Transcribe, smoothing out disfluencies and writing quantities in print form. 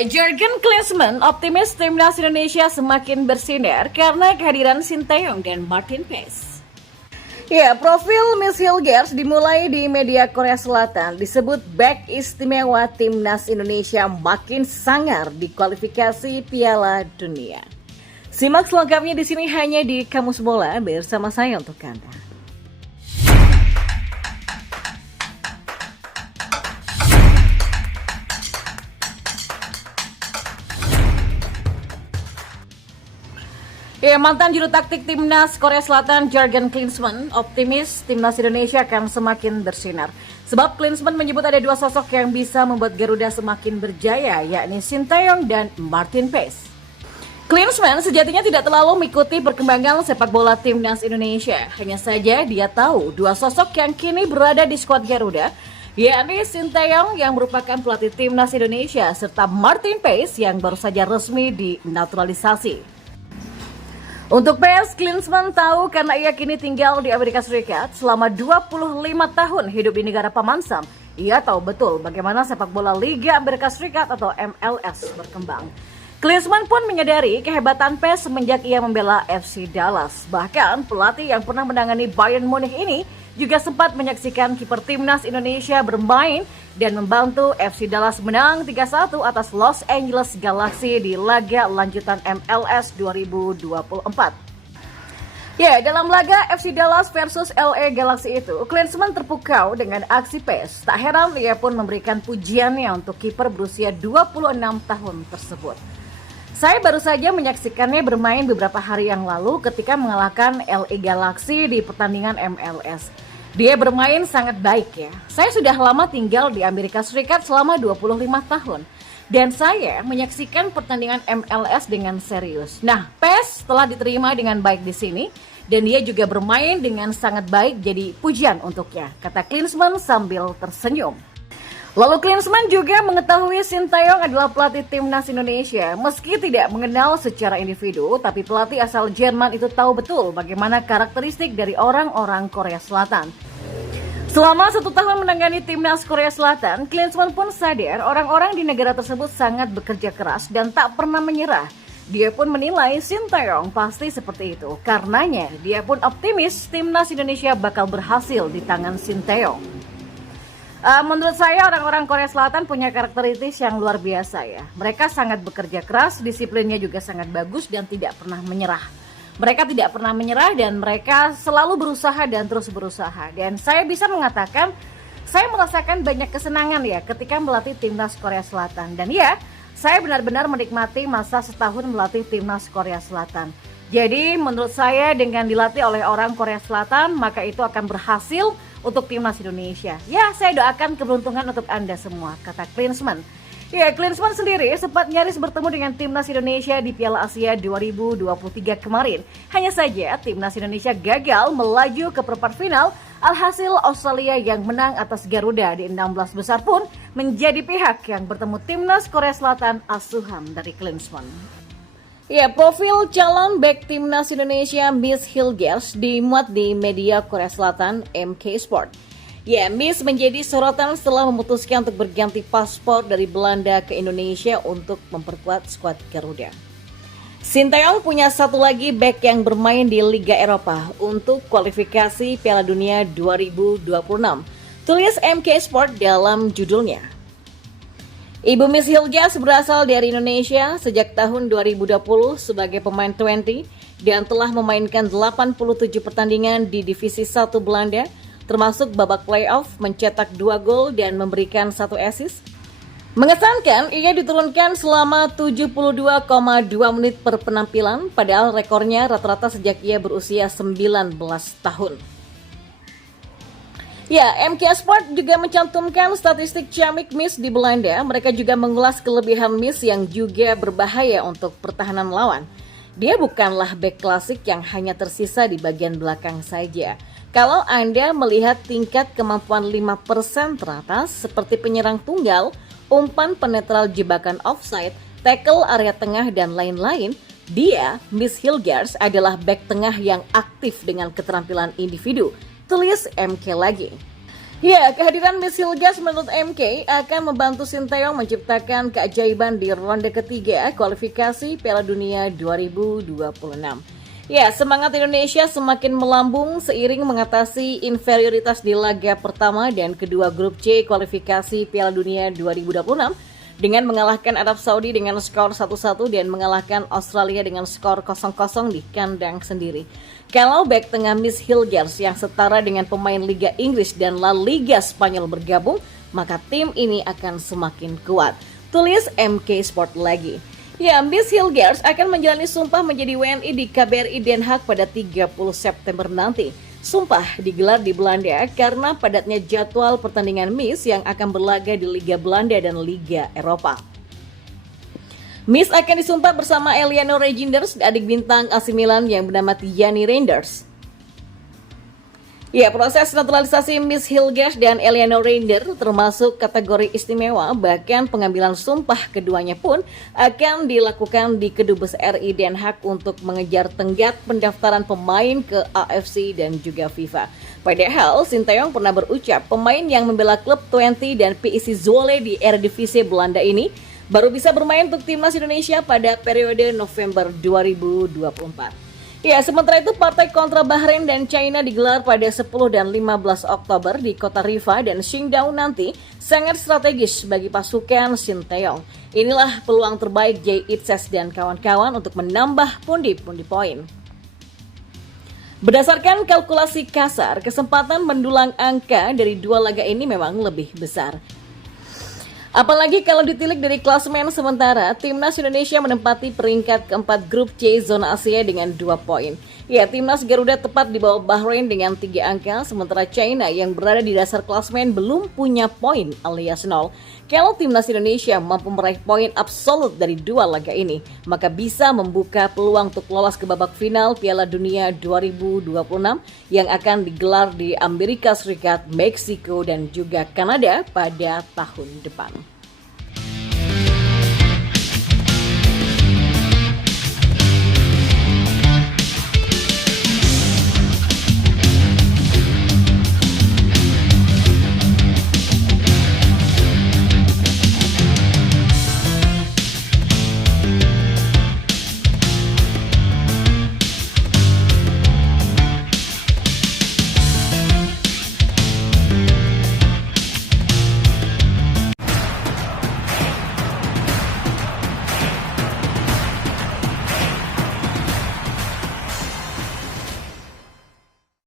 Ya, Jurgen Klinsmann optimis timnas Indonesia semakin bersinar karena kehadiran Sinteyong dan Martin Paes. Ya, profil Miss Hilgers dimulai di media Korea Selatan disebut bek istimewa timnas Indonesia makin sangar di kualifikasi Piala Dunia. Simak selengkapnya di sini hanya di Kamus Bola bersama saya untuk Anda. Ya, mantan juru taktik timnas Korea Selatan Jurgen Klinsmann optimis timnas Indonesia akan semakin bersinar. Sebab Klinsmann menyebut ada dua sosok yang bisa membuat Garuda semakin berjaya, yakni Sinteyong dan Martin Paes. Klinsmann sejatinya tidak terlalu mengikuti perkembangan sepak bola timnas Indonesia. Hanya saja dia tahu dua sosok yang kini berada di skuad Garuda, yakni Sinteyong yang merupakan pelatih timnas Indonesia serta Martin Paes yang baru saja resmi dinaturalisasi. Untuk Paes, Klinsmann tahu karena ia kini tinggal di Amerika Serikat selama 25 tahun hidup di negara pemansam. Ia tahu betul bagaimana sepak bola Liga Amerika Serikat atau MLS berkembang. Klinsmann pun menyadari kehebatan Paes semenjak ia membela FC Dallas. Bahkan pelatih yang pernah menangani Bayern Munich ini juga sempat menyaksikan kiper timnas Indonesia bermain dan membantu FC Dallas menang 3-1 atas Los Angeles Galaxy di laga lanjutan MLS 2024. Ya, dalam laga FC Dallas versus LA Galaxy itu, Klinsmann terpukau dengan aksi Paes. Tak heran ia pun memberikan pujiannya untuk kiper berusia 26 tahun tersebut. Saya baru saja menyaksikannya bermain beberapa hari yang lalu ketika mengalahkan LA Galaxy di pertandingan MLS. Dia bermain sangat baik ya. Saya sudah lama tinggal di Amerika Serikat selama 25 tahun. Dan saya menyaksikan pertandingan MLS dengan serius. Nah, Paes telah diterima dengan baik di sini. Dan dia juga bermain dengan sangat baik, jadi pujian untuknya, kata Klinsmann sambil tersenyum. Lalu Klinsmann juga mengetahui Sinteyong adalah pelatih timnas Indonesia. Meski tidak mengenal secara individu, tapi pelatih asal Jerman itu tahu betul bagaimana karakteristik dari orang-orang Korea Selatan. Selama 1 tahun menangani timnas Korea Selatan, Klinsmann pun sadar orang-orang di negara tersebut sangat bekerja keras dan tak pernah menyerah. Dia pun menilai Sinteyong pasti seperti itu. Karenanya, dia pun optimis timnas Indonesia bakal berhasil di tangan Sinteyong. Menurut saya orang-orang Korea Selatan punya karakteristik yang luar biasa ya. Mereka sangat bekerja keras, disiplinnya juga sangat bagus dan tidak pernah menyerah. Mereka tidak pernah menyerah dan mereka selalu berusaha dan terus berusaha. Dan saya bisa mengatakan, saya merasakan banyak kesenangan ya ketika melatih timnas Korea Selatan. Dan ya, saya benar-benar menikmati masa setahun melatih timnas Korea Selatan. Jadi menurut saya dengan dilatih oleh orang Korea Selatan, maka itu akan berhasil untuk timnas Indonesia. Ya, saya doakan keberuntungan untuk Anda semua, kata Klinsmann. Ya, Klinsmann sendiri sempat nyaris bertemu dengan timnas Indonesia di Piala Asia 2023 kemarin. Hanya saja timnas Indonesia gagal melaju ke perempat final. Alhasil Australia yang menang atas Garuda di 16 besar pun menjadi pihak yang bertemu timnas Korea Selatan asuhan dari Klinsmann. Ya, profil calon bek timnas Indonesia Miss Hilgers dimuat di media Korea Selatan MK Sport. Ya, Miss menjadi sorotan setelah memutuskan untuk berganti paspor dari Belanda ke Indonesia untuk memperkuat skuad Garuda. Sinteyong punya satu lagi bek yang bermain di Liga Eropa untuk kualifikasi Piala Dunia 2026. Tulis MK Sport dalam judulnya. Ibu Miss Hilgers berasal dari Indonesia sejak tahun 2020 sebagai pemain 20 dan telah memainkan 87 pertandingan di Divisi 1 Belanda, termasuk babak playoff, mencetak 2 gol dan memberikan 1 assist. Mengesankan, ia diturunkan selama 72,2 menit per penampilan, padahal rekornya rata-rata sejak ia berusia 19 tahun. Ya, MK Sport juga mencantumkan statistik ciamik Miss di Belanda. Mereka juga mengulas kelebihan Miss yang juga berbahaya untuk pertahanan lawan. Dia bukanlah bek klasik yang hanya tersisa di bagian belakang saja. Kalau Anda melihat tingkat kemampuan 5% teratas seperti penyerang tunggal, umpan penetral jebakan offside, tackle area tengah dan lain-lain, dia, Miss Hilgers, adalah bek tengah yang aktif dengan keterampilan individu. Tulis MK lagi. Ya, kehadiran Miss Hilgers menurut MK akan membantu Sinteyong menciptakan keajaiban di ronde ketiga kualifikasi Piala Dunia 2026. Ya, semangat Indonesia semakin melambung seiring mengatasi inferioritas di laga pertama dan kedua grup C kualifikasi Piala Dunia 2026 dengan mengalahkan Arab Saudi dengan skor 1-1 dan mengalahkan Australia dengan skor 0-0 di kandang sendiri. Kalau back tengah Miss Hilgers yang setara dengan pemain Liga Inggris dan La Liga Spanyol bergabung, maka tim ini akan semakin kuat. Tulis MK Sport lagi. Ya, Miss Hilgers akan menjalani sumpah menjadi WNI di KBRI Den Haag pada 30 September nanti. Sumpah digelar di Belanda karena padatnya jadwal pertandingan Miss yang akan berlaga di Liga Belanda dan Liga Eropa. Miss akan disumpah bersama Eleanor Reijnders, adik bintang AC Milan yang bernama Tijani Reijnders. Ya, proses naturalisasi Miss Hilgers dan Eleanor Reijnders termasuk kategori istimewa, bahkan pengambilan sumpah keduanya pun akan dilakukan di Kedubes RI Den Haag untuk mengejar tenggat pendaftaran pemain ke AFC dan juga FIFA. Padahal Sinteyong pernah berucap pemain yang membela klub Twente dan PSV Zwolle di Eredivisie Belanda ini baru bisa bermain untuk timnas Indonesia pada periode November 2024. Ya, sementara itu partai kontra Bahrain dan China digelar pada 10 dan 15 Oktober di kota Rifa dan Qingdao nanti sangat strategis bagi pasukan Sinteyong. Inilah peluang terbaik Jay Itzes dan kawan-kawan untuk menambah pundi-pundi poin. Berdasarkan kalkulasi kasar, kesempatan mendulang angka dari dua laga ini memang lebih besar. Apalagi kalau ditilik dari klasemen sementara, timnas Indonesia menempati peringkat keempat grup C zona Asia dengan 2 poin. Ya, timnas Garuda tepat di bawah Bahrain dengan 3 angka, sementara China yang berada di dasar klasemen belum punya poin alias 0. Kalau timnas Indonesia mampu meraih poin absolut dari dua laga ini, maka bisa membuka peluang untuk lolos ke babak final Piala Dunia 2026 yang akan digelar di Amerika Serikat, Meksiko, dan juga Kanada pada tahun depan.